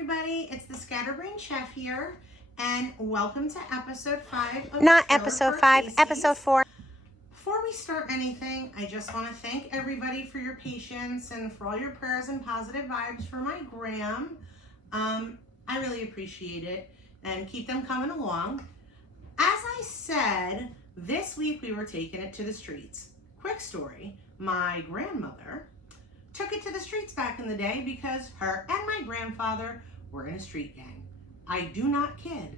everybody, it's the Scatterbrain Chef here, and welcome to episode 5 of Not episode 5, Tasties. episode 4. Before we start anything, I just want to thank everybody for your patience and for all your prayers and positive vibes for my gram. I really appreciate it, and keep them coming along. As I said, this week we were taking it to the streets. Quick story, my grandmother took it to the streets back in the day because her and my grandfather were in a street gang. I do not kid.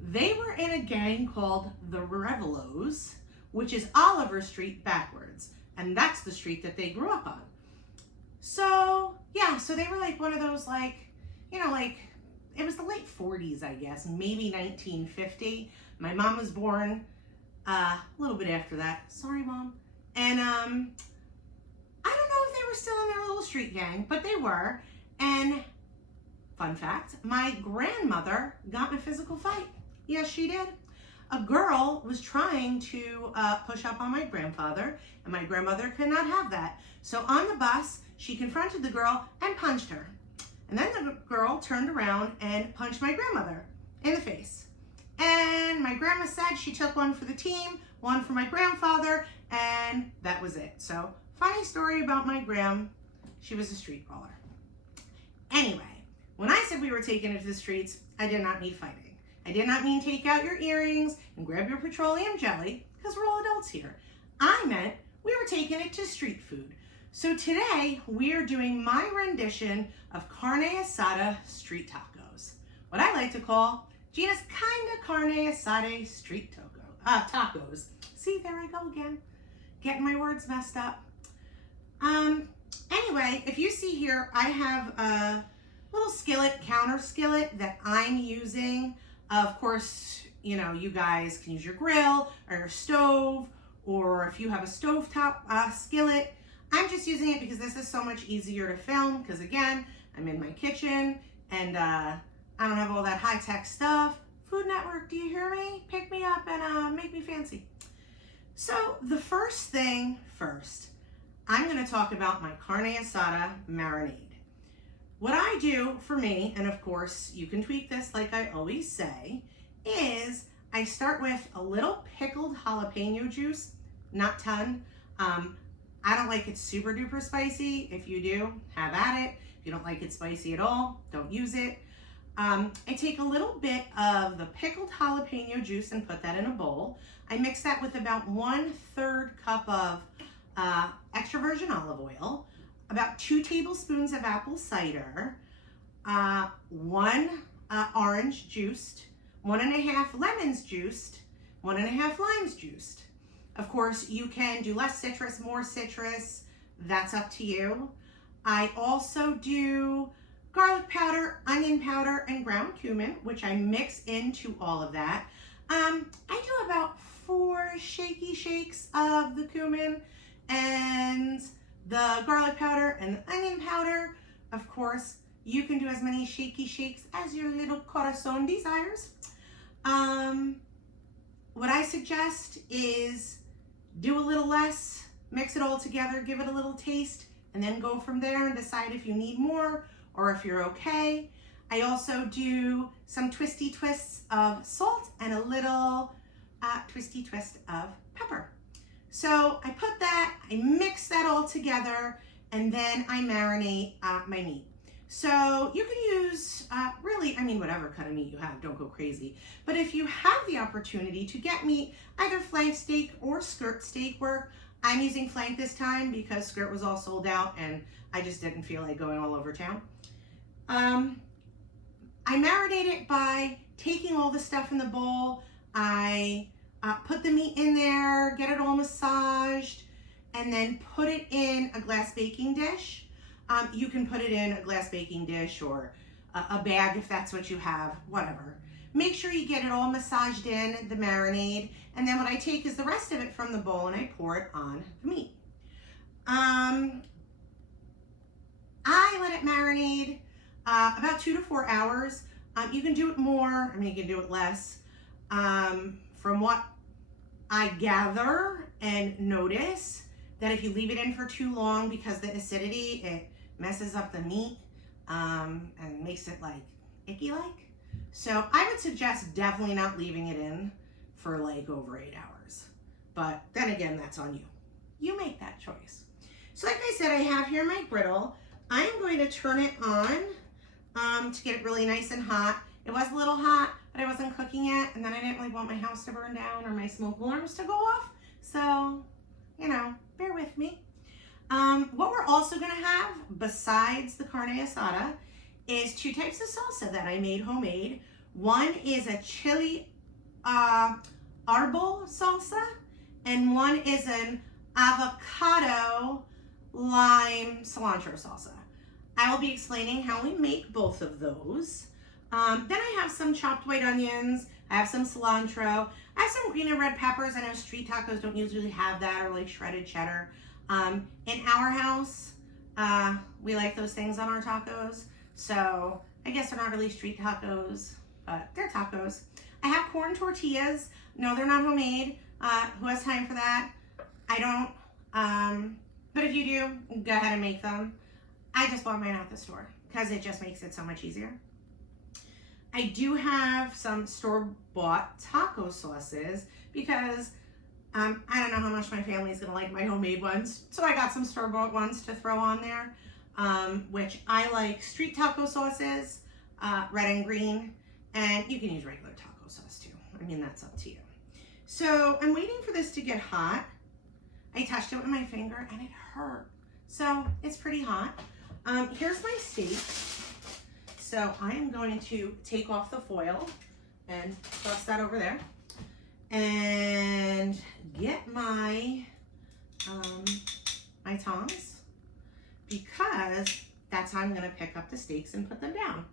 They were in a gang called the Revelos, which is Oliver Street backwards. And that's the street that they grew up on. So, yeah, so they were like one of those it was the late 40s, I guess, maybe 1950. My mom was born a little bit after that. Sorry, Mom. And I don't know if they were still in their little street gang, but they were. And fun fact, my grandmother got in a physical fight. Yes, she did. A girl was trying to push up on my grandfather, and my grandmother could not have that. So on the bus, she confronted the girl and punched her. And then the girl turned around and punched my grandmother in the face. And my grandma said she took one for the team, one for my grandfather, and that was it. So, funny story about my gram. She was a street brawler. Anyway, when I said we were taking it to the streets, I did not mean fighting. I did not mean take out your earrings and grab your petroleum jelly, because we're all adults here. I meant we were taking it to street food. So today, we are doing my rendition of Carne Asada street tacos. What I like to call Jeanna's kinda Carne Asada street tacos. See, there I go again. Getting my words messed up. Anyway, if you see here, I have a little skillet, counter skillet that I'm using. Of course, you guys can use your grill or your stove, or if you have a stovetop skillet. I'm just using it because this is so much easier to film because, again, I'm in my kitchen and I don't have all that high-tech stuff. Food Network, do you hear me? Pick me up and make me fancy. So the first thing first, I'm going to talk about my Carne Asada marinade. What I do for me, and of course you can tweak this like I always say, is I start with a little pickled jalapeno juice, not ton. I don't like it super duper spicy. If you do, have at it. If you don't like it spicy at all, don't use it. I take a little bit of the pickled jalapeno juice and put that in a bowl. I mix that with about 1/3 cup of extra virgin olive oil, about 2 tablespoons of apple cider, 1 orange juiced, 1.5 lemons juiced, 1.5 limes juiced. Of course, you can do less citrus, more citrus. That's up to you. I also do garlic powder, onion powder, and ground cumin, which I mix into all of that. I do about 4 shaky shakes of the cumin and the garlic powder and the onion powder. Of course, you can do as many shaky shakes as your little corazon desires. What I suggest is do a little less, mix it all together, give it a little taste, and then go from there and decide if you need more or if you're okay. I also do some twisty twists of salt and a little twisty twist of pepper. So I put that, I mix that all together, and then I marinate my meat. So you can use whatever kind of meat you have, don't go crazy. But if you have the opportunity to get meat, either flank steak or skirt steak work. I'm using flank this time because skirt was all sold out and I just didn't feel like going all over town. I marinate it by taking all the stuff in the bowl. I put the meat in there, get it all massaged, and then put it in a glass baking dish. You can put it in a glass baking dish or a bag if that's what you have, whatever. Make sure you get it all massaged in, the marinade, and then what I take is the rest of it from the bowl and I pour it on the meat. I let it marinate about 2 to 4 hours. You can do it more, you can do it less. From what I gather and notice, that if you leave it in for too long because the acidity, it messes up the meat and makes it like icky like. So I would suggest definitely not leaving it in for like over 8 hours. But then again, that's on you. You make that choice. So like I said, I have here my griddle. I am going to turn it on to get it really nice and hot. It was a little hot, but I wasn't cooking it, and then I didn't really want my house to burn down or my smoke alarms to go off. So, you know, bear with me. What we're also gonna have, besides the carne asada, is 2 types of salsa that I made homemade. One is a chili arbol salsa, and one is an avocado lime cilantro salsa. I will be explaining how we make both of those. Then I have some chopped white onions, I have some cilantro, I have some green and red peppers. I know street tacos don't usually have that, or like shredded cheddar. In our house, we like those things on our tacos. So I guess they're not really street tacos, but they're tacos. I have corn tortillas. No, they're not homemade. Who has time for that? I don't. But if you do, go ahead and make them. I just bought mine at the store because it just makes it so much easier. I do have some store-bought taco sauces because I don't know how much my family's gonna like my homemade ones. So I got some store-bought ones to throw on there, which I like street taco sauces, red and green, and you can use regular taco sauce too. I mean, that's up to you. So I'm waiting for this to get hot. I touched it with my finger and it hurt. So it's pretty hot. Here's my steak. So I am going to take off the foil and toss that over there and get my my tongs, because that's how I'm gonna pick up the steaks and put them down.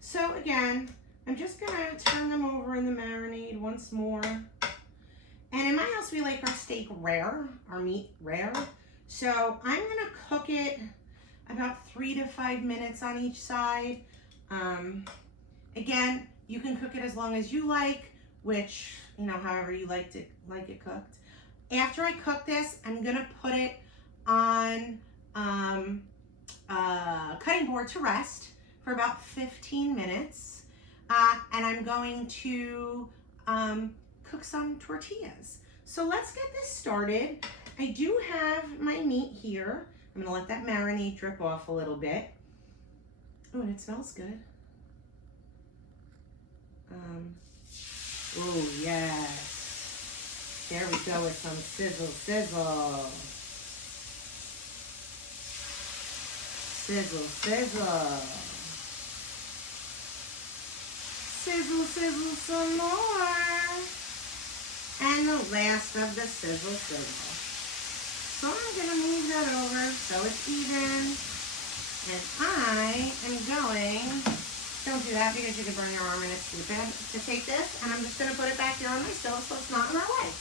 So again, I'm just gonna turn them over in the marinade once more. And in my house, we like our steak rare, our meat rare. So I'm gonna cook it about 3 to 5 minutes on each side. Again, you can cook it as long as you like, which, you know, however you like it cooked. After I cook this, I'm gonna put it on a cutting board to rest for about 15 minutes. And I'm going to cook some tortillas. So let's get this started. I do have my meat here. I'm gonna let that marinade drip off a little bit. Oh, and it smells good. Oh, yes. There we go with some sizzle, sizzle. Sizzle, sizzle. Sizzle, sizzle some more. And the last of the sizzle, sizzle. So I'm gonna move that over so it's even. And I am going, don't do that because you can burn your arm and it's stupid, to take this, and I'm just going to put it back here on my stove so it's not in our way.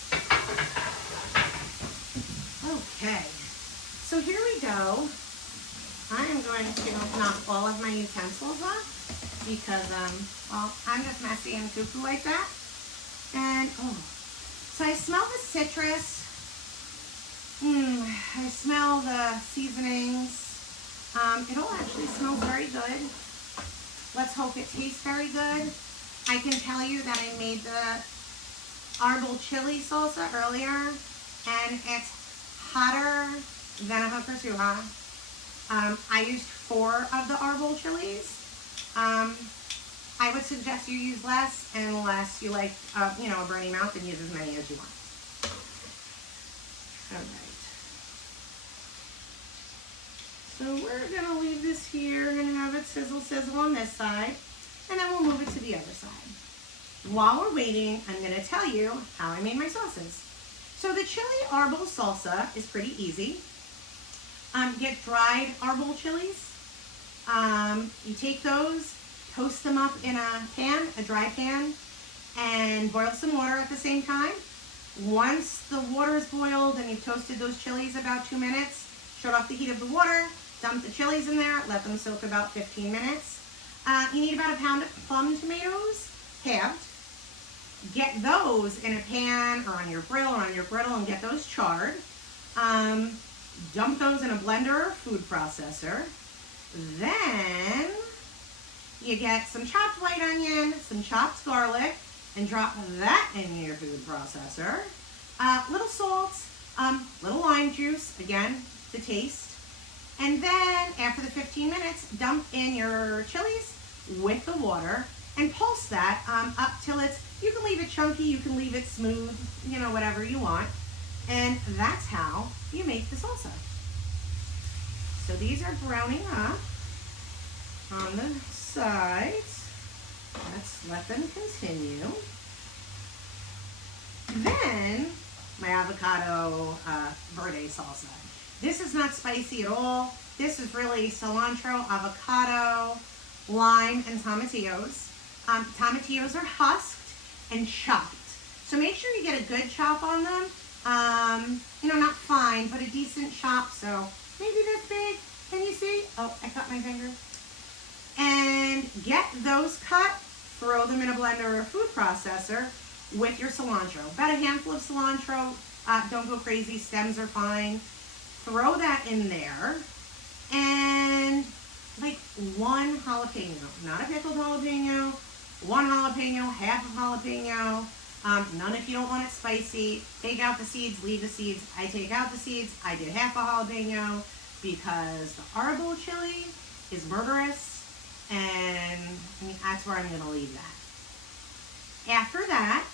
Okay, so here we go. I am going to knock all of my utensils off because, well, I'm just messy and cuckoo like that. And, so I smell the citrus. I smell the seasonings. It all actually smells very good. Let's hope it tastes very good. I can tell you that I made the arbol chili salsa earlier, and it's hotter than a hooker suha. I used 4 of the arbol chilies. I would suggest you use less unless you like, you know, a burning mouth, and use as many as you want. All right. So we're gonna leave this here and have it sizzle, sizzle on this side, and then we'll move it to the other side. While we're waiting, I'm gonna tell you how I made my sauces. So the chili arbol salsa is pretty easy. Get dried arbol chilies. You take those, toast them up in a pan, a dry pan, and boil some water at the same time. Once the water is boiled and you've toasted those chilies about 2 minutes, shut off the heat of the water, dump the chilies in there, let them soak about 15 minutes. You need about 1 pound of plum tomatoes, halved. Get those in a pan or on your grill or on your griddle and get those charred. Dump those in a blender or food processor. Then you get some chopped white onion, some chopped garlic, and drop that in your food processor. Little salt, little lime juice, again, to taste. And then after the 15 minutes, dump in your chilies with the water and pulse that up till it's, you can leave it chunky, you can leave it smooth, you know, whatever you want. And that's how you make the salsa. So these are browning up on the sides. Let's let them continue. Then my avocado verde salsa. This is not spicy at all. This is really cilantro, avocado, lime, and tomatillos. Tomatillos are husked and chopped. So make sure you get a good chop on them. You know, not fine, but a decent chop. So maybe this big. Can you see? Oh, I cut my finger. And get those cut, throw them in a blender or a food processor with your cilantro. About a handful of cilantro. Don't go crazy, stems are fine. Throw that in there. And like one jalapeno, not a pickled jalapeno, one jalapeno, half a jalapeno. None if you don't want it spicy. Take out the seeds, leave the seeds. I take out the seeds. I did half a jalapeno because the arbol chili is murderous, and that's where I'm going to leave that. After that,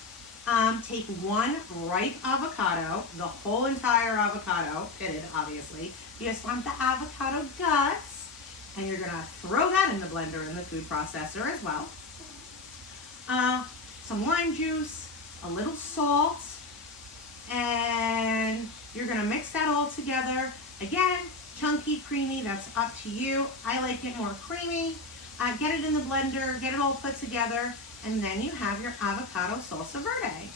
take one ripe avocado, the whole entire avocado, pitted obviously. You just want the avocado guts, and you're going to throw that in the blender in the food processor as well. Some lime juice, a little salt, and you're going to mix that all together. Again, chunky, creamy, that's up to you. I like it more creamy. Get it in the blender, get it all put together, and then you have your avocado salsa verde.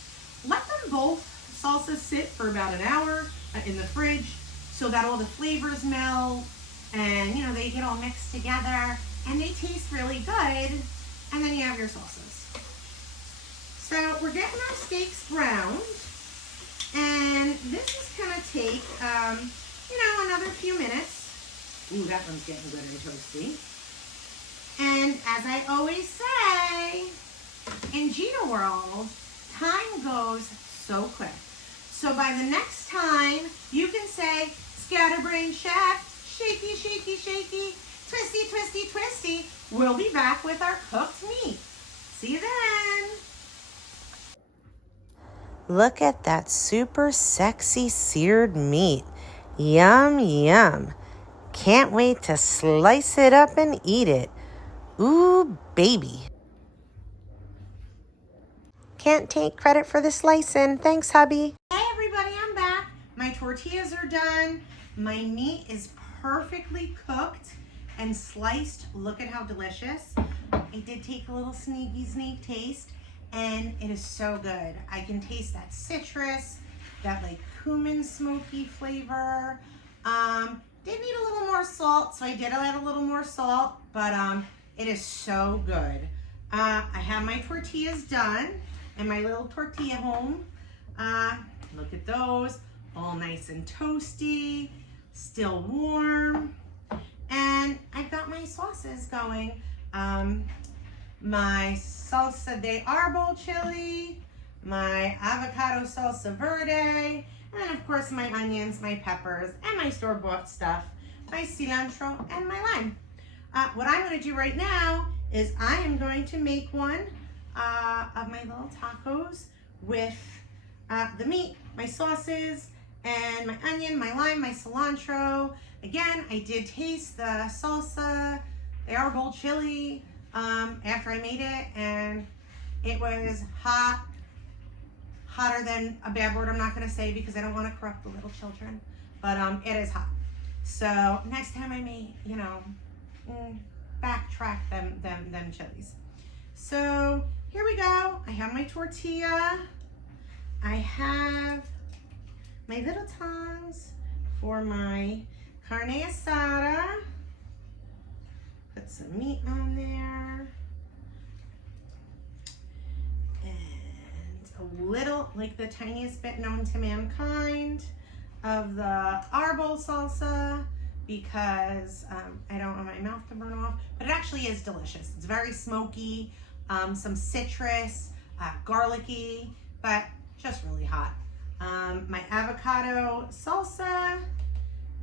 Let them both salsas sit for about an hour in the fridge so that all the flavors meld and, you know, they get all mixed together and they taste really good, and then you have your salsas. So we're getting our steaks browned, and this is going to take, you know, another few minutes. Ooh, that one's getting good and toasty. And as I always say, in Jeanna world, time goes so quick. So by the next time, you can say, scatterbrain chef, shaky, shaky, shaky, twisty, twisty, twisty. We'll be back with our cooked meat. See you then. Look at that super sexy seared meat. Yum, yum. Can't wait to slice it up and eat it. Ooh, baby. Can't take credit for the slicing. Thanks, hubby. Hey, everybody, I'm back. My tortillas are done. My meat is perfectly cooked and sliced. Look at how delicious. I did take a little sneak taste, and it is so good. I can taste that citrus, that like cumin smoky flavor. Did need a little more salt, so I did add a little more salt, but it is so good. I have my tortillas done in my little tortilla home. Look at those, all nice and toasty, still warm. And I've got my sauces going. My salsa de arbol chili, my avocado salsa verde, and then of course my onions, my peppers, and my store-bought stuff, my cilantro, and my lime. What I'm going to do right now is I am going to make one of my little tacos with the meat, my sauces, and my onion, my lime, my cilantro. Again, I did taste the salsa, the arbol chili, after I made it, and it was hot, hotter than a bad word I'm not going to say because I don't want to corrupt the little children, but it is hot. So next time I may, you know, backtrack them chilies. So here we go. I have my tortilla. I have my little tongs for my carne asada. Put some meat on there. And a little, like the tiniest bit known to mankind, of the arbol salsa. because I don't want my mouth to burn off, but it actually is delicious. It's very smoky, some citrus, garlicky, but just really hot. My avocado salsa.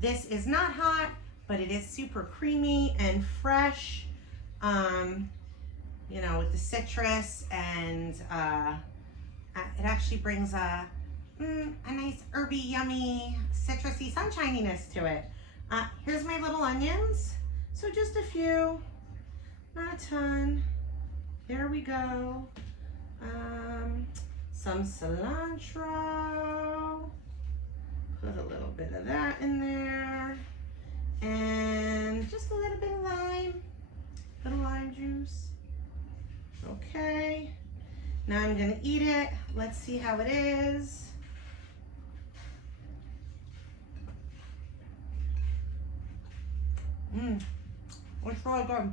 This is not hot, but it is super creamy and fresh. You know, with the citrus, and it actually brings a nice herby, yummy, citrusy sunshininess to it. Here's my little onions. So just a few, not a ton. There we go. Some cilantro. Put a little bit of that in there. And just a little bit of lime. Little lime juice. Okay. Now I'm gonna eat it. Let's see how it is. It's really good.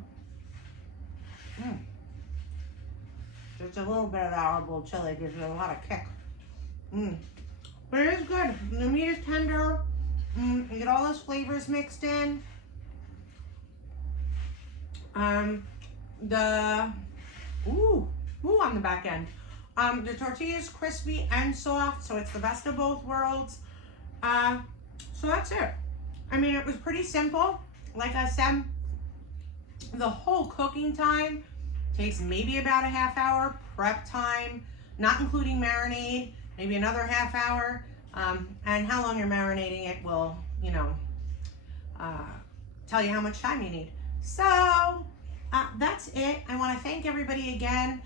Just a little bit of that herbal chili gives it a lot of kick. But it is good. The meat is tender. You get all those flavors mixed in. On the back end. The tortilla is crispy and soft, so it's the best of both worlds. So that's it. I mean, it was pretty simple. Like I said, the whole cooking time takes maybe about a half hour. Prep time, not including marinade, maybe another half hour. And how long you're marinating it will, you know, tell you how much time you need. So that's it. I want to thank everybody again.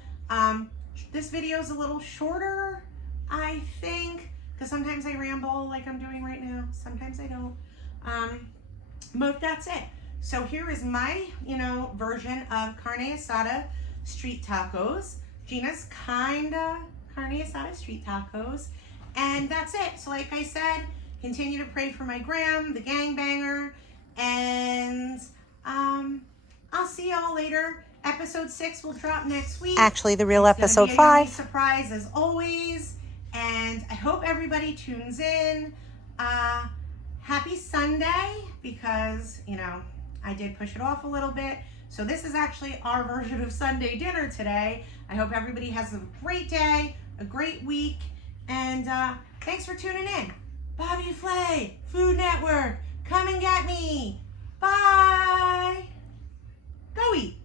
This video is a little shorter, I think, because sometimes I ramble like I'm doing right now. Sometimes I don't. But that's it. So here is my, version of carne asada street tacos. Jeanna's kinda carne asada street tacos. And that's it. So like I said, continue to pray for my Graham, the gangbanger. And I'll see y'all later. Episode 6 will drop next week. Actually, the real It's episode gonna be a 5. yummy surprise as always. And I hope everybody tunes in. Happy Sunday, because, I did push it off a little bit. So this is actually our version of Sunday dinner today. I hope everybody has a great day, a great week. And thanks for tuning in. Bobby Flay, Food Network, come and get me. Bye. Go eat.